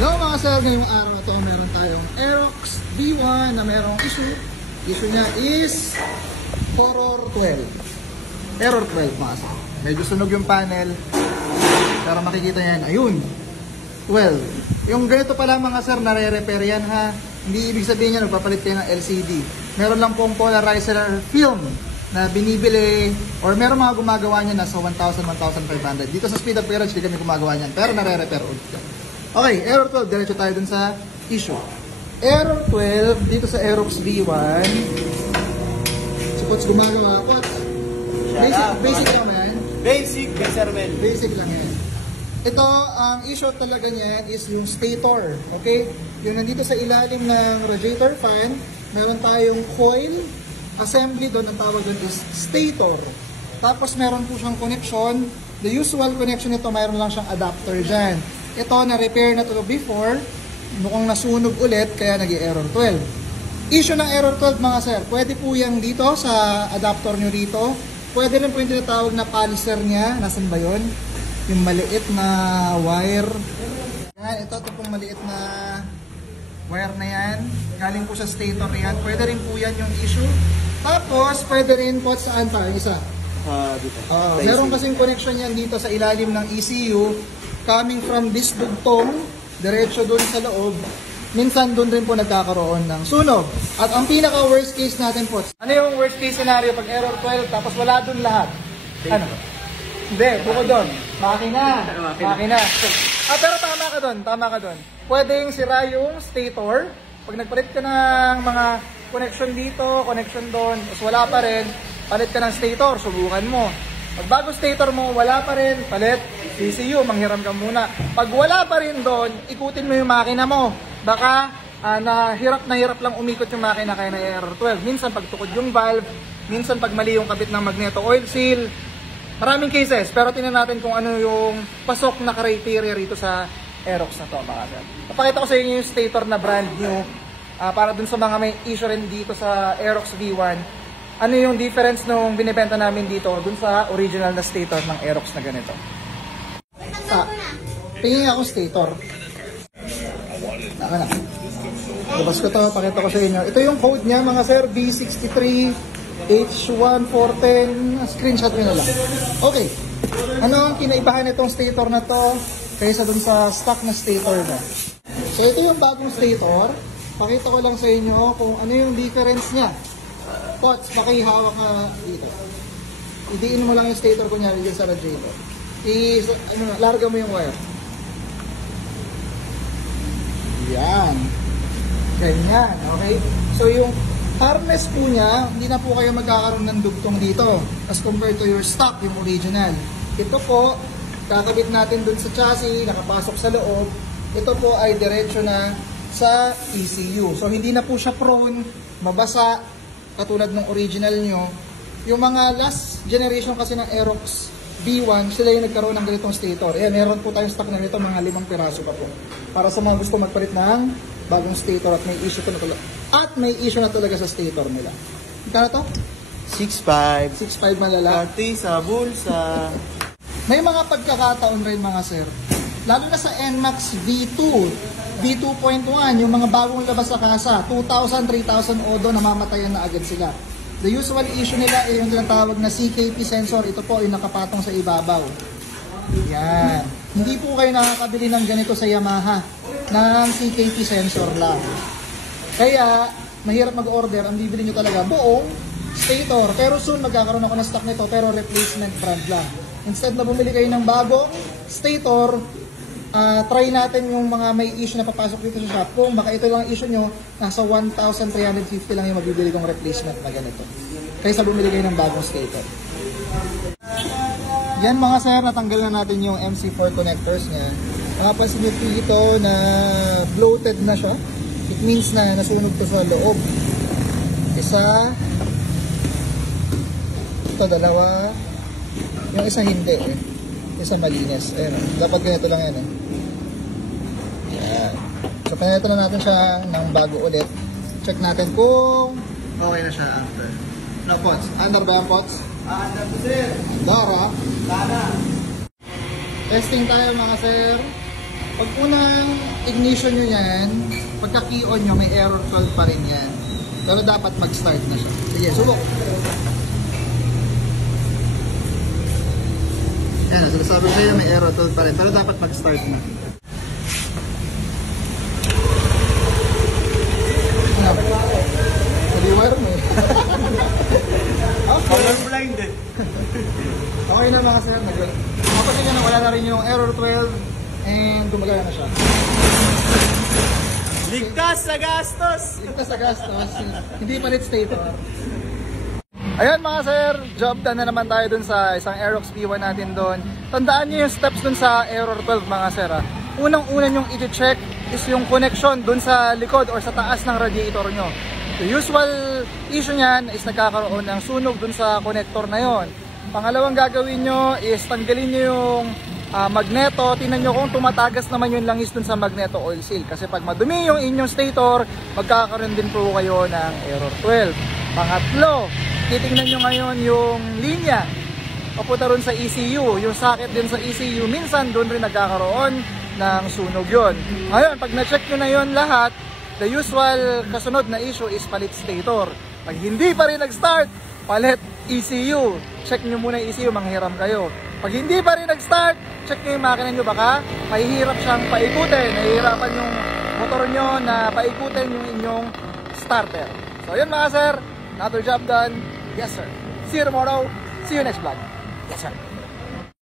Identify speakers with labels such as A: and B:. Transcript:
A: Hello mga sir, ngayong araw na to meron tayong Aerox V1 na merong issue. Issue niya is Horror 12. Error 12 mga sir. Medyo sunog yung panel. Pero makikita yan, ayun. 12. Yung ganito pala mga sir, nare-repair yan ha. Hindi ibig sabihin yan, magpapalit kayo ng LCD. Meron lang pong polarizer film na binibili or meron mga gumagawa niya nasa 1,000, 1,500. Dito sa Speed of Garage, di kami gumagawa niyan. Pero nare-repair ulit. Okay, error 12. Diretso tayo dun sa issue. Error 12, dito sa Aerox V1. Si Pots gumagawa. Pots, basic, basic lang yan?
B: Basic, Mel.
A: Basic lang yan. Ito, ang issue talaga niyan is yung stator. Okay? Yung nandito sa ilalim ng radiator fan, meron tayong coil assembly doon, ang tawag doon is stator. Tapos meron po siyang connection. The usual connection nito, mayroon lang siyang adapter dyan. Ito, na-repair na to before. Mukhang nasunog ulit, kaya nag error 12. Issue ng error 12 mga sir, pwede po yung dito sa adapter nyo dito. Pwede rin po yung tinatawag na pulser niya. Nasaan ba yun? Yung maliit na wire. Yan, ito, ito pong maliit na wire na yan. Galing po sa stator yan. Pwede rin po yan yung issue. Tapos, pwede rin po saan pa? Isa.
B: Ah, dito. Sa
A: meron
B: isip.
A: kasing connection yan dito sa ilalim ng ECU coming from this dugtong diretso dun sa loob minsan dun rin po nagkakaroon ng sunog. At ang pinaka worst case natin po ano yung worst case scenario pag error 12 tapos wala dun lahat? Ano? hindi buko dun. Makina. Makina. Ah pero tama ka dun tama ka dun. Pwedeng sira yung stator pag nagpalit ka ng mga connection dito connection doon tapos wala pa rin palit ka ng stator, subukan mo. Pag bago stator mo, wala pa rin, palit, CCU, manghiram ka muna. Pag wala pa rin doon, ikutin mo yung makina mo. Baka ah, na hirap na hirap lang umikot yung makina kaya na error 12. Minsan pag tukod yung valve, minsan pag mali yung kabit ng magneto oil seal. Maraming cases, pero tingnan natin kung ano yung pasok na criteria rito sa Aerox na to mga sir. Papakita ko sa inyo yung stator na brand new ah, para dun sa mga may issue rin dito sa Aerox V1 ano yung difference nung binibenta namin dito dun sa original na stator ng Aerox na ganito. Ah, tingin ako stator. Taka na. Labas ko to, pakita ko sa inyo. Ito yung code niya mga sir, B63 H1410. Screenshot nyo na lang. Okay. Ano ang kinaibahan nitong stator na to kaysa dun sa stock na stator na? So ito yung bagong stator. Pakita ko lang sa inyo kung ano yung difference niya. Pots, pakihawak ka dito. Idiin mo lang yung stator kunyari dyan sa radiator. I, ano, larga mo yung wire. Yan. Ganyan, okay? So yung harness po niya, hindi na po kayo magkakaroon ng dugtong dito as compared to your stock, yung original. Ito po, kakabit natin dun sa chassis, nakapasok sa loob. Ito po ay diretso na sa ECU. So hindi na po siya prone, mabasa, katulad ng original nyo. Yung mga last generation kasi ng Aerox B1, sila yung nagkaroon ng ganitong stator. Ayan, meron po tayong stock na nito, mga limang piraso pa po. Para sa mga gusto magpalit ng bagong stator at may issue to na talaga. At may issue na talaga sa stator nila. Kano to?
B: 6'5".
A: 6.5 malala.
B: Party sa bulsa.
A: May mga pagkakataon rin mga sir. Lalo na sa NMAX V2, V2.1, yung mga bagong labas sa kasa, 2,000, 3,000 odo, namamatayan na agad sila. The usual issue nila ay yung tinatawag na CKP sensor. Ito po yung nakapatong sa ibabaw. Yan. Hindi po kayo nakakabili ng ganito sa Yamaha ng CKP sensor lang. Kaya, mahirap mag-order. Ang bibili nyo talaga buong stator. Pero soon, magkakaroon ako ng stock nito, pero replacement brand lang. Instead na bumili kayo ng bagong stator, ah, try natin yung mga may issue na papasok dito sa shop. Kung baka ito lang ang issue nyo, nasa 1,350 lang yung mabibili kong replacement na ganito. Kaysa bumili kayo ng bagong stator. Yan mga sir, natanggal na natin yung MC4 connectors niya. Makapansin nyo po ito na bloated na siya. It means na nasunog to sa loob. Isa, ito dalawa, yung isa hindi eh. Isa malinis. Ayan, dapat ganito lang yan eh. Ayan. So, pinalito na natin siya ng bago ulit. Check natin kung okay na siya after. No, pots. Under ba yung pots?
B: Ah, ano sir?
A: Dara.
B: Sana.
A: Testing tayo mga sir. Pag unang ignition nyo yan, pagka key on nyo, may error 12 pa rin yan. Pero dapat mag-start na siya. Sige, subok. Yan, sinasabi ko sa'yo may error 12 pa rin. Pero dapat mag-start na. Naliwire mo eh.
B: Color blind eh.
A: Okay na mga sir, Tapos yun na wala na rin yung error 12 and gumagana na siya.
B: Ligtas sa gastos!
A: Ito sa gastos, hindi palit stator. Ayan mga sir, job done na naman tayo dun sa isang Aerox P1 natin doon. Tandaan niyo yung steps dun sa error 12 mga sir. ah. Unang-una yung i-check is yung connection dun sa likod or sa taas ng radiator nyo. The usual issue niyan is nagkakaroon ng sunog dun sa connector na yon. Pangalawang gagawin nyo is tanggalin nyo yung ah, magneto. Tingnan nyo kung tumatagas naman yung langis dun sa magneto oil seal. Kasi pag madumi yung inyong stator, magkakaroon din po kayo ng error 12. Pangatlo, titingnan nyo ngayon yung linya papunta ron sa ECU. Yung socket din sa ECU, minsan doon rin nagkakaroon ng sunog yon. Ngayon, pag na-check nyo na yon lahat, the usual kasunod na issue is palit stator. Pag hindi pa rin nag-start, palit ECU. Check nyo muna yung ECU, manghiram kayo. Pag hindi pa rin nag-start, check nyo yung makina nyo baka mahihirap siyang paikutin. Nahihirapan yung motor nyo na paikutin yung inyong starter. So yun mga sir, another job done. Yes sir. See you tomorrow. See you next vlog. Yes sir.